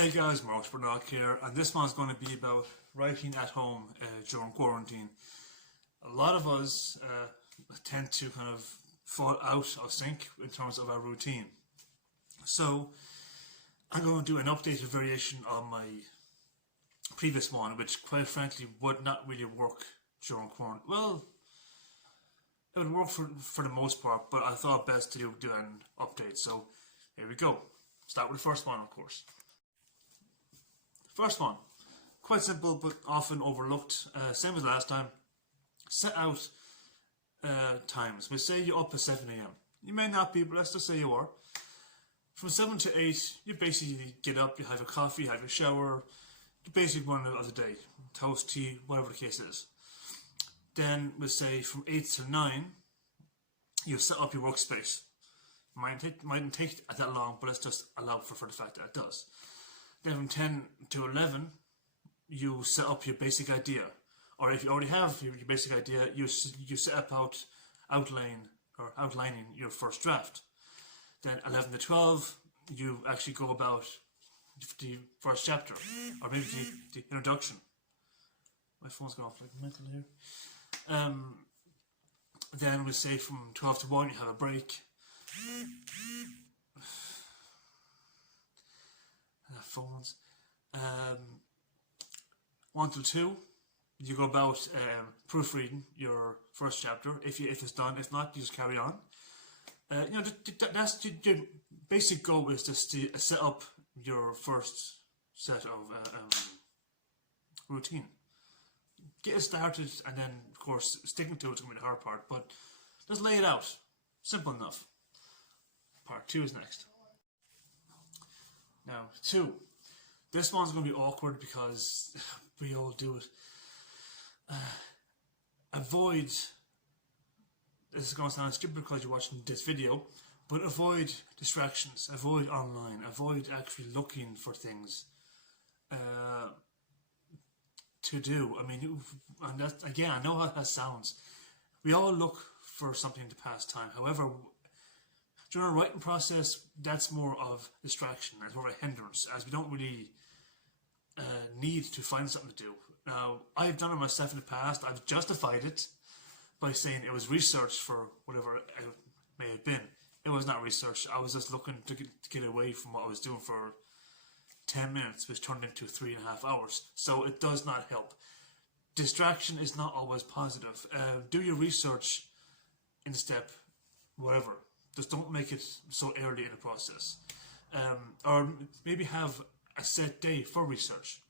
Hey guys, Mark Spurlock here, and this one's going to be about writing at home during quarantine. A lot of us tend to kind of fall out of sync in terms of our routine. So I'm going to do an updated variation on my previous one, which quite frankly would not really work during quarantine. Well, it would work for the most part, but I thought best to do an update. So here we go. Start with the first one, of course. First one, quite simple but often overlooked. Same as last time. Set out times. We say you're up at 7 a.m. You may not be, but let's just say you are. From 7 to 8, you basically get up, you have a coffee, you have a shower, the basic one of the day. Toast, tea, whatever the case is. Then we say from 8 to 9, you set up your workspace. Mightn't take that long, but let's just allow for the fact that it does. Then from 10 to 11, you set up your basic idea. Or if you already have your basic idea, you set up outlining your first draft. Then 11 to 12, you actually go about the first chapter, or maybe the introduction. My phone's going off like mental here. Then we say from 12 to 1, you have a break. Phones. 1 to 2, you go about proofreading your first chapter. If it's done, if not, you just carry on. That's your basic goal is just to set up your first set of routine. Get it started, and then of course sticking to it's going to be the hard part. But just lay it out. Simple enough. Part 2 is next. Now, 2. This one's going to be awkward because we all do it. Avoid, this is going to sound stupid because you're watching this video, but avoid distractions, avoid online, avoid actually looking for things to do. I mean, and that, again, I know how that sounds. We all look for something to pass time. However, during the writing process, that's more of distraction, that's more of a hindrance, as we don't really need to find something to do. Now, I've done it myself in the past. I've justified it by saying it was research for whatever it may have been. It was not research. I was just looking to get away from what I was doing for 10 minutes, which turned into 3.5 hours. So it does not help. Distraction is not always positive. Do your research in step whatever. Just don't make it so early in the process. Or maybe have a set day for research.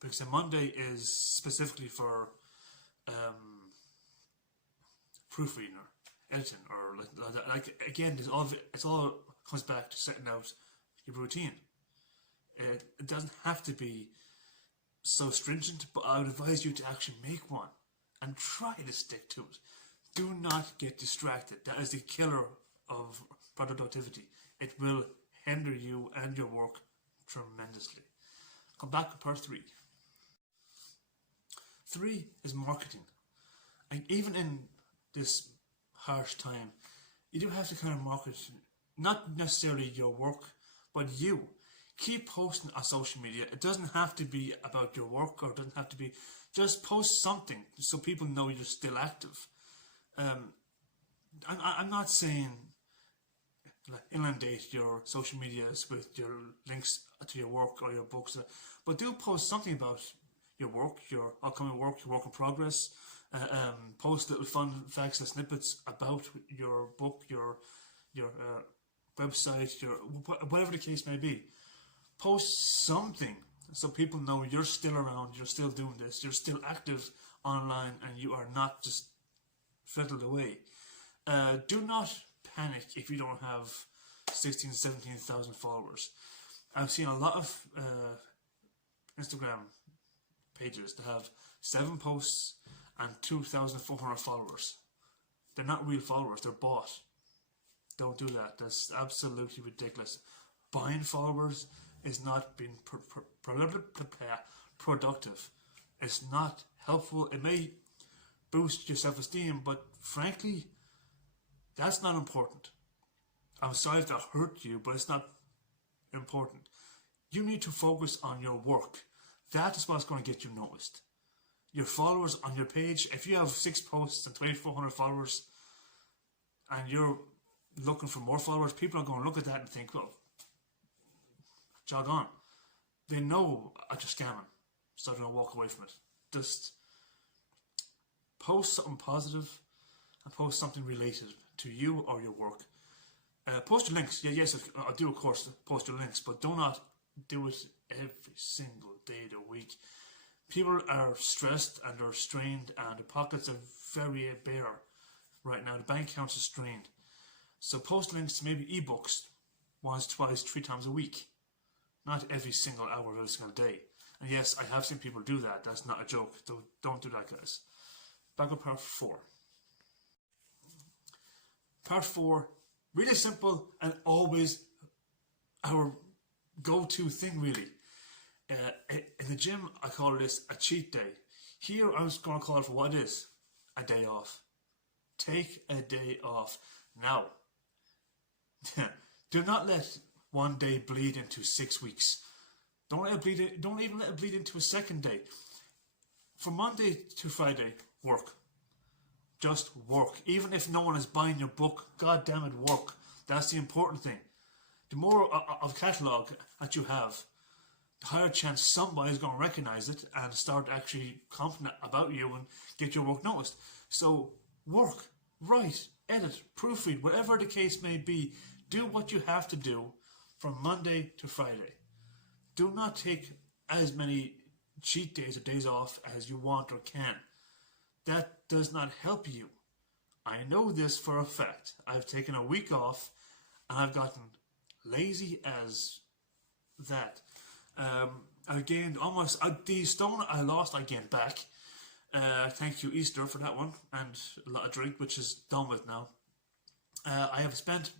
Because Monday is specifically for proofreading or editing, or like again, it all comes back to setting out your routine. It doesn't have to be so stringent, but I would advise you to actually make one and try to stick to it. Do not get distracted. That is the killer of productivity. It will hinder you and your work tremendously. Come back to part 3. 3 is marketing. And even in this harsh time, you do have to kind of market, not necessarily your work, but you. Keep posting on social media. It doesn't have to be about your work, or it doesn't have to be, just post something so people know you're still active. I'm not saying inundate your social medias with your links to your work or your books, but do post something about your work, your upcoming work, your work in progress. Post little fun facts and snippets about your book, your website, your whatever the case may be. Post something so people know you're still around, you're still doing this, you're still active online, and you are not just fiddled away. Do not panic if you don't have 16,000, 17,000 followers. I've seen a lot of Instagram pages that have 7 posts and 2,400 followers. They're not real followers, they're bought. Don't do that. That's absolutely ridiculous. Buying followers is not being productive. It's not helpful. It may boost your self-esteem, but frankly, that's not important. I'm sorry if that hurt you, but it's not important. You need to focus on your work. That is what's going to get you noticed. Your followers on your page, if you have 6 posts and 2,400 followers and you're looking for more followers, people are going to look at that and think, well, jog on. They know that you're scamming, so they're going to walk away from it. Just post something positive and post something related to you or your work. Post your links. Yeah, yes, I do, of course, post your links, but do not do it every single day of the week. People are stressed and are strained, and the pockets are very bare right now. The bank accounts are strained. So post links to maybe ebooks once, twice, 3 times a week. Not every single hour of every single day. And yes, I have seen people do that. That's not a joke. Don't do that, guys. Back to part 4. Part 4, really simple and always our go-to thing, really. In the gym, I call this a cheat day. Here, I was going to call it for what it is, a day off. Take a day off. Now, do not let one day bleed into 6 weeks. Don't even let it bleed into a second day. From Monday to Friday, work. Just work. Even if no one is buying your book, God damn it, work. That's the important thing. The more of catalogue that you have, the higher chance somebody is going to recognize it and start actually confident about you and get your work noticed. So work, write, edit, proofread, whatever the case may be. Do what you have to do from Monday to Friday. Do not take as many cheat days or days off as you want or can. That does not help you. I know this for a fact. I've taken a week off and I've gotten lazy as that. I gained almost the stone I lost, I gained back. Thank you, Easter, for that one, and a lot of drink, which is done with now. I have spent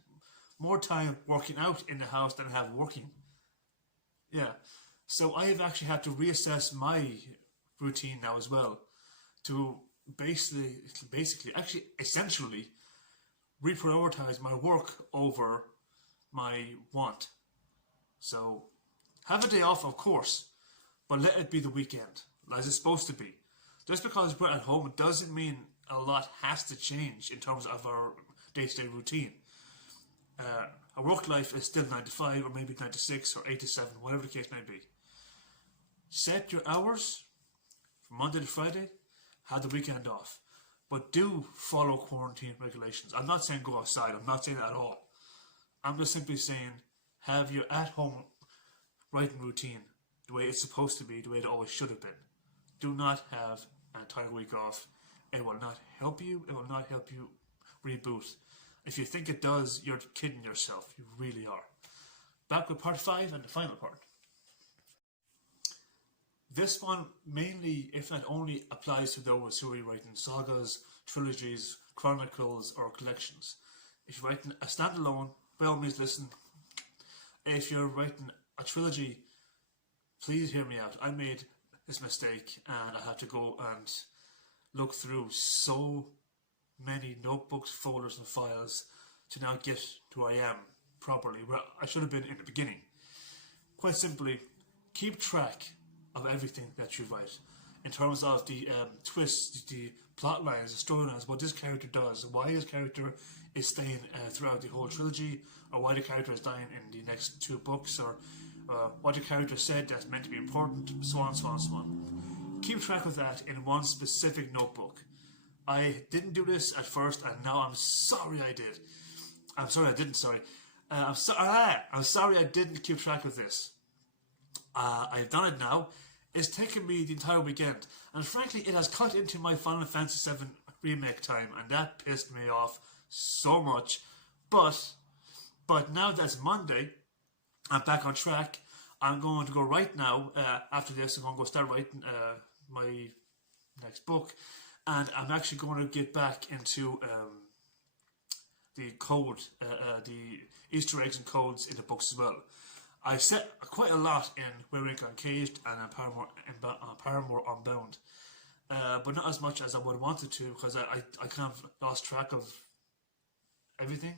more time working out in the house than I have working. Yeah, so I have actually had to reassess my routine now as well, to essentially reprioritize my work over my want. So have a day off, of course, but let it be the weekend, as it's supposed to be. Just because we're at home, it doesn't mean a lot has to change in terms of our day-to-day routine. Our work life is still 9 to 5, or maybe 9 to 6, or 8 to 7, whatever the case may be. Set your hours from Monday to Friday, have the weekend off. But do follow quarantine regulations. I'm not saying go outside, I'm not saying that at all. I'm just simply saying have your at-home writing routine the way it's supposed to be, the way it always should have been. Do not have an entire week off. It will not help you. It will not help you reboot. If you think it does, you're kidding yourself. You really are. Back with part 5 and the final part. This one mainly, if not only, applies to those who are writing sagas, trilogies, chronicles, or collections. If you're writing a standalone, by all means listen. If you're writing a trilogy, please hear me out. I made this mistake and I had to go and look through so many notebooks, folders and files to now get to where I am properly, where I should have been in the beginning. Quite simply, keep track of everything that you write in terms of the twists, the plot lines, the storylines, what this character does, why this character is staying throughout the whole trilogy, or why the character is dying in the next 2 books, or what the character said that's meant to be important, so on, so on, so on. Keep track of that in one specific notebook. I didn't do this at first, and now I'm sorry I did. I'm sorry I didn't, sorry. I'm sorry I didn't keep track of this. I've done it now. It's taken me the entire weekend, and frankly it has cut into my Final Fantasy VII remake time, and that pissed me off so much. But now that's Monday, I'm back on track. I'm going to go right now, after this, I'm going to go start writing my next book, and I'm actually going to get back into the code, the Easter eggs and codes in the books as well. I set quite a lot in Where Ink Uncaged and Paramore Unbound, but not as much as I would have wanted to, because I kind of lost track of everything.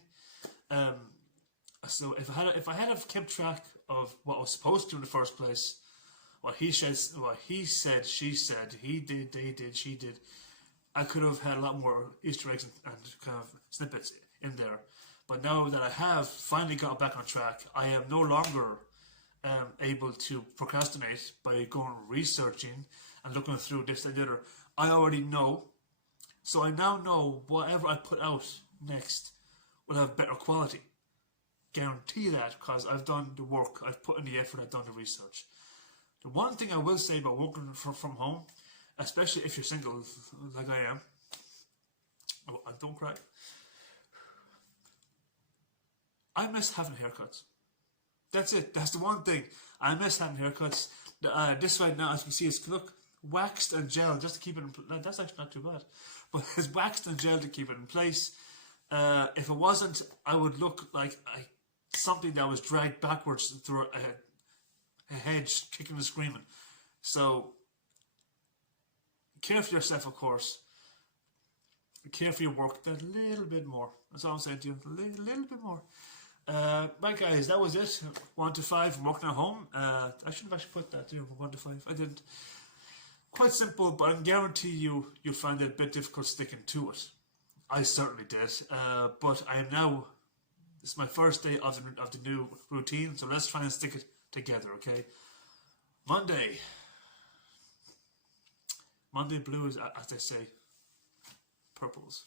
So if I had have kept track of what I was supposed to in the first place, what he said, she said, he did, they did, she did, I could have had a lot more Easter eggs and kind of snippets in there. But now that I have finally got back on track, I am no longer able to procrastinate by going researching and looking through this and the other. I already know, so I now know whatever I put out next will have better quality. Guarantee that, because I've done the work, I've put in the effort, I've done the research. The one thing I will say about working from home, especially if you're single like I am, don't cry, I miss having haircuts. That's it. That's the one thing. I miss having haircuts. This right now, as you can see, is look waxed and gel just to keep it in place. That's actually not too bad. But it's waxed and gel to keep it in place. If it wasn't, I would look like something that was dragged backwards through a hedge, kicking and screaming. So, care for yourself, of course. Care for your work a little bit more. That's all I'm saying to you. A little bit more. Right, guys, that was it. 1 to 5, working at home. I should have actually put that there, 1 to 5. I didn't. Quite simple, but I can guarantee you'll find it a bit difficult sticking to it. I certainly did. But I am now. This is my first day of the new routine, so let's try and stick it together, okay? Monday blues, as they say. Purples.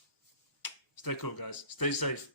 Stay cool, guys. Stay safe.